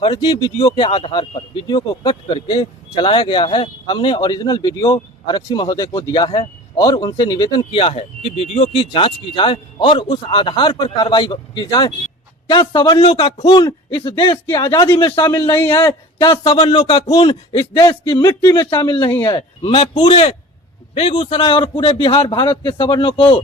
फर्जी वीडियो के आधार पर वीडियो को कट करके चलाया गया है। हमने ओरिजिनल वीडियो आरक्षी महोदय को दिया है और उनसे निवेदन किया है कि वीडियो की जांच की जाए और उस आधार पर कार्रवाई की जाए। क्या सवर्णों का खून इस देश की आजादी में शामिल नहीं है? क्या सवर्णों का खून इस देश की मिट्टी में शामिल नहीं है? मैं पूरे बेगूसराय और पूरे बिहार भारत के सवर्णों को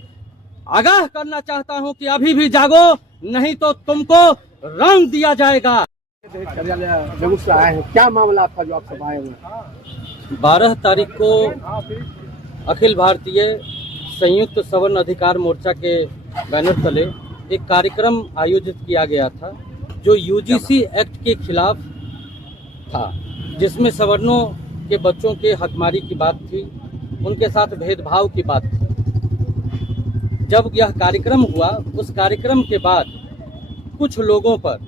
आगाह करना चाहता हूं कि अभी भी जागो, नहीं तो तुमको रंग दिया जाएगा। बेगूसराय है, क्या मामला आपका जो आप सब आए हुए? 12 तारीख को अखिल भारतीय संयुक्त सवर्ण अधिकार मोर्चा के बैनर तले एक कार्यक्रम आयोजित किया गया था जो यूजीसी एक्ट के खिलाफ था, जिसमें सवर्णों के बच्चों के हकमारी की बात थी, उनके साथ भेदभाव की बात थी। जब यह कार्यक्रम हुआ, उस कार्यक्रम के बाद कुछ लोगों पर,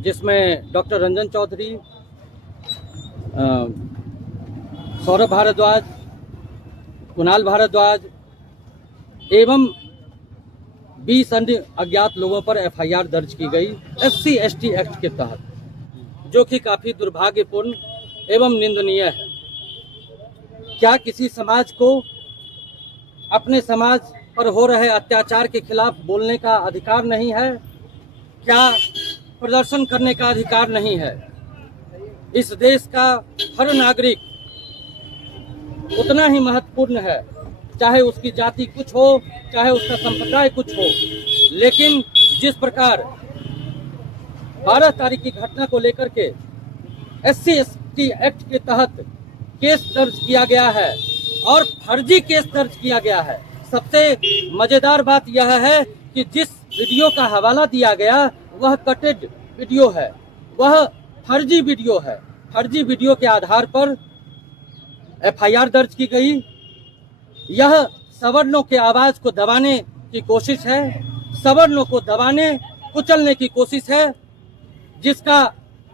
जिसमें डॉक्टर रंजन चौधरी, सौरभ भारद्वाज, कुणाल भारद्वाज एवं 20 अन्य अज्ञात लोगों पर एफआईआर दर्ज की गई SC/ST एक्ट के तहत, जो कि काफी दुर्भाग्यपूर्ण एवं निंदनीय है। क्या किसी समाज को अपने समाज पर हो रहे अत्याचार के खिलाफ बोलने का अधिकार नहीं है? क्या प्रदर्शन करने का अधिकार नहीं है? इस देश का हर नागरिक उतना ही महत्वपूर्ण है, चाहे उसकी जाति कुछ हो, चाहे उसका संप्रदाय कुछ हो। लेकिन जिस प्रकार 12 तारीख की घटना को लेकर के SC/ST एक्ट के तहत केस दर्ज किया गया है और फर्जी केस दर्ज किया गया है। सबसे मजेदार बात यह है कि जिस वीडियो का हवाला दिया गया वह कटेड वीडियो है, वह फर्जी वीडियो है। फर्जी वीडियो के आधार पर एफआईआर दर्ज की गई। यह सवर्णों के आवाज को दबाने की कोशिश है, सवर्णों को दबाने कुचलने की कोशिश है, जिसका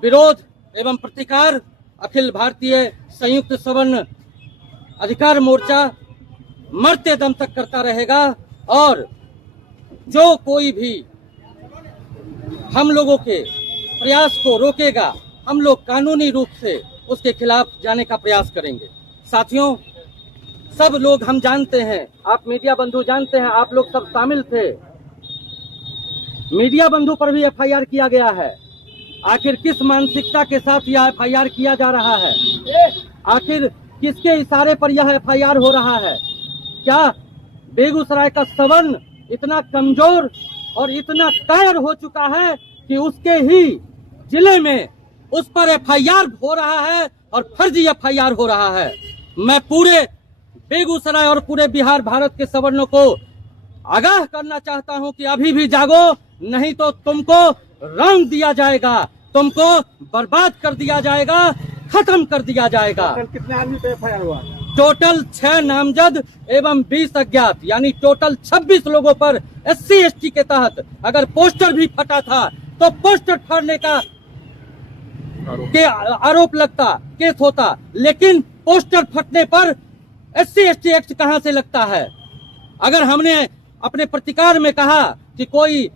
विरोध एवं प्रतिकार अखिल भारतीय संयुक्त सवर्ण अधिकार मोर्चा मरते दम तक करता रहेगा। और जो कोई भी हम लोगों के प्रयास को रोकेगा, हम लोग कानूनी रूप से उसके खिलाफ जाने का प्रयास करेंगे। साथियों, सब लोग हम जानते हैं, आप मीडिया बंधु जानते हैं, आप लोग सब शामिल थे। मीडिया बंधु पर भी एफआईआर किया गया है। आखिर किस मानसिकता के साथ यह एफआईआर किया जा रहा है? आखिर किसके इशारे पर यह एफआईआर हो रहा है? क्या बेगूसराय का सवर्ण इतना कमजोर और इतना कायर हो चुका है कि उसके ही जिले में उस पर एफआईआर हो रहा है और फर्जी एफआईआर हो रहा है? मैं पूरे बेगूसराय और पूरे बिहार भारत के सवर्णों को आगाह करना चाहता हूं कि अभी भी जागो, नहीं तो तुमको रंग दिया जाएगा, तुमको बर्बाद कर दिया जाएगा, खत्म कर दिया जाएगा। कितने आदमी पे एफआईआर हुआ? टोटल 6 नामजद एवं 20 अज्ञात, यानी टोटल 26 लोगों पर SC/ST के तहत। अगर पोस्टर भी फटा था तो पोस्टर फाड़ने का के आरोप लगता, केस होता, लेकिन पोस्टर फटने पर SC/ST एक्ट कहां से लगता है? अगर हमने अपने प्रतिकार में कहा कि कोई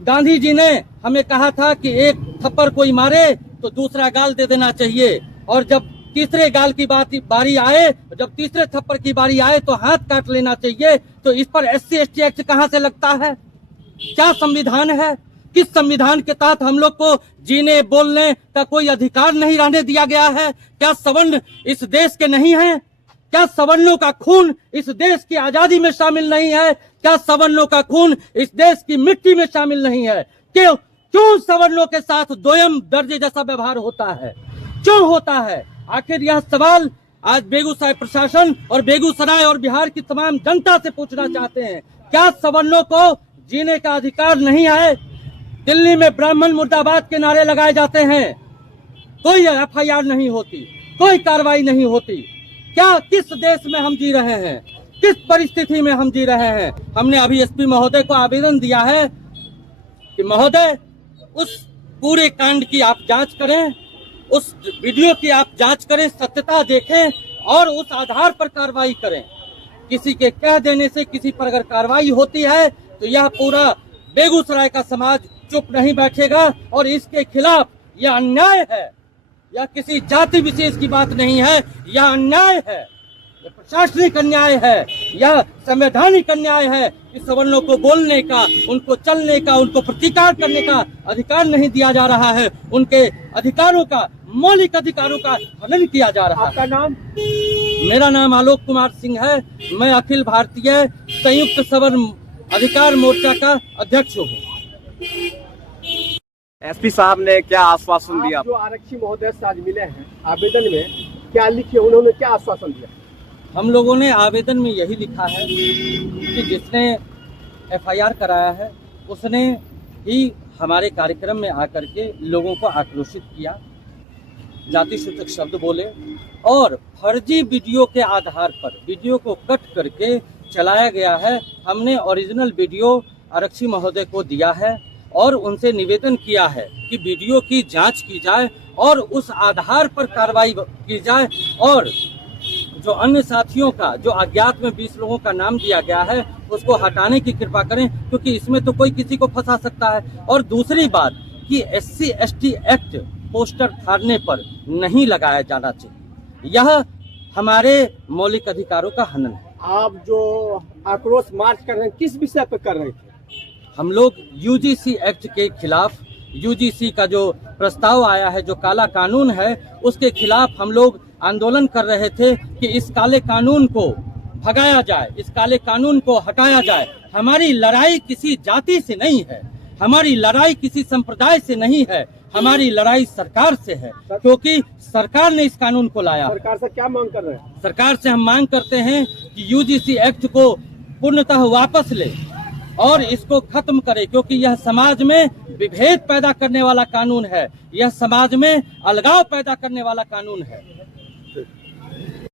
गांधी जी ने हमें कहा था कि एक थप्पड़ कोई मारे तो दूसरा गाल दे देना चाहिए, और जब तीसरे गाल की बारी आए, जब तीसरे थप्पड़ की बारी आए तो हाथ काट लेना चाहिए, तो इस पर SC/ST एक्ट कहां से लगता है? क्या संविधान है? किस संविधान के तहत हम लोग को जीने बोलने का कोई अधिकार नहीं रहने दिया गया है? क्या सवर्ण इस देश के नहीं हैं? क्या सवर्णों का खून इस देश की आजादी में शामिल नहीं है? क्या सवर्णों का खून इस देश की मिट्टी में शामिल नहीं है? क्यों सवर्णों के साथ दोयम दर्जे जैसा व्यवहार होता है? क्यों होता है? आखिर यह सवाल आज बेगूसराय प्रशासन और बेगूसराय और बिहार की तमाम जनता से पूछना चाहते हैं। क्या सवर्णों को जीने का अधिकार नहीं है? दिल्ली में ब्राह्मण मुर्दाबाद के नारे लगाए जाते हैं, कोई एफआईआर नहीं होती, कोई कार्रवाई नहीं होती। क्या किस देश में हम जी रहे हैं? किस परिस्थिति में हम जी रहे हैं? हमने अभी एसपी महोदय को आवेदन दिया है कि महोदय उस पूरे कांड की आप जांच करें, उस वीडियो की आप जांच करें, सत्यता देखें और उस आधार पर कार्रवाई करें। किसी के कह देने से किसी पर अगर कार्रवाई होती है तो यह पूरा बेगूसराय का समाज चुप नहीं बैठेगा और इसके खिलाफ यह अन्याय है। यह किसी जाति विशेष की बात नहीं है, यह अन्याय है, यह प्रशासनिक अन्याय है, यह संवैधानिक अन्याय है कि सवर्णों को बोलने का, उनको चलने का, उनको प्रतिकार करने का अधिकार नहीं दिया जा रहा है। उनके अधिकारों का, मौलिक अधिकारों का हनन किया जा रहा है। आपका नाम? मेरा नाम आलोक कुमार सिंह है। मैं अखिल भारतीय संयुक्त सवर्ण अधिकार मोर्चा का अध्यक्ष हूँ। एसपी साहब ने क्या आश्वासन दिया? आप जो आरक्षी महोदय से आज मिले हैं, आवेदन में क्या लिखे, उन्होंने क्या आश्वासन दिया? हम लोगों ने आवेदन में यही लिखा है कि जिसने एफआईआर कराया है उसने ही हमारे कार्यक्रम में आकर के लोगों को आक्रोशित किया, जाति सूचक शब्द बोले और फर्जी वीडियो के आधार पर वीडियो को कट करके चलाया गया है। हमने ओरिजिनल वीडियो आरक्षी महोदय को दिया है और उनसे निवेदन किया है कि वीडियो की जांच की जाए और उस आधार पर कार्रवाई की जाए और जो अन्य साथियों का, जो अज्ञात में 20 लोगों का नाम दिया गया है, उसको हटाने की कृपा करें, क्योंकि इसमें तो कोई किसी को फंसा सकता है। और दूसरी बात कि SC ST एक्ट पोस्टर फाड़ने पर नहीं लगाया जाना चाहिए, यह हमारे मौलिक अधिकारों का हनन है। आप जो आक्रोश मार्च कर रहे हैं, किस विषय पर कर रहे थे? हम लोग UGC एक्ट के खिलाफ, UGC का जो प्रस्ताव आया है, जो काला कानून है, उसके खिलाफ हम लोग आंदोलन कर रहे थे कि इस काले कानून को भगाया जाए, इस काले कानून को हटाया जाए। हमारी लड़ाई किसी जाति से नहीं है, हमारी लड़ाई किसी संप्रदाय से नहीं है, हमारी लड़ाई सरकार से है, क्योंकि सरकार ने इस कानून को लाया। सरकार से क्या मांग कर रहे हैं? सरकार से हम मांग करते हैं कि UGC एक्ट को पूर्णतः वापस ले और इसको खत्म करे, क्योंकि यह समाज में विभेद पैदा करने वाला कानून है, यह समाज में अलगाव पैदा करने वाला कानून है।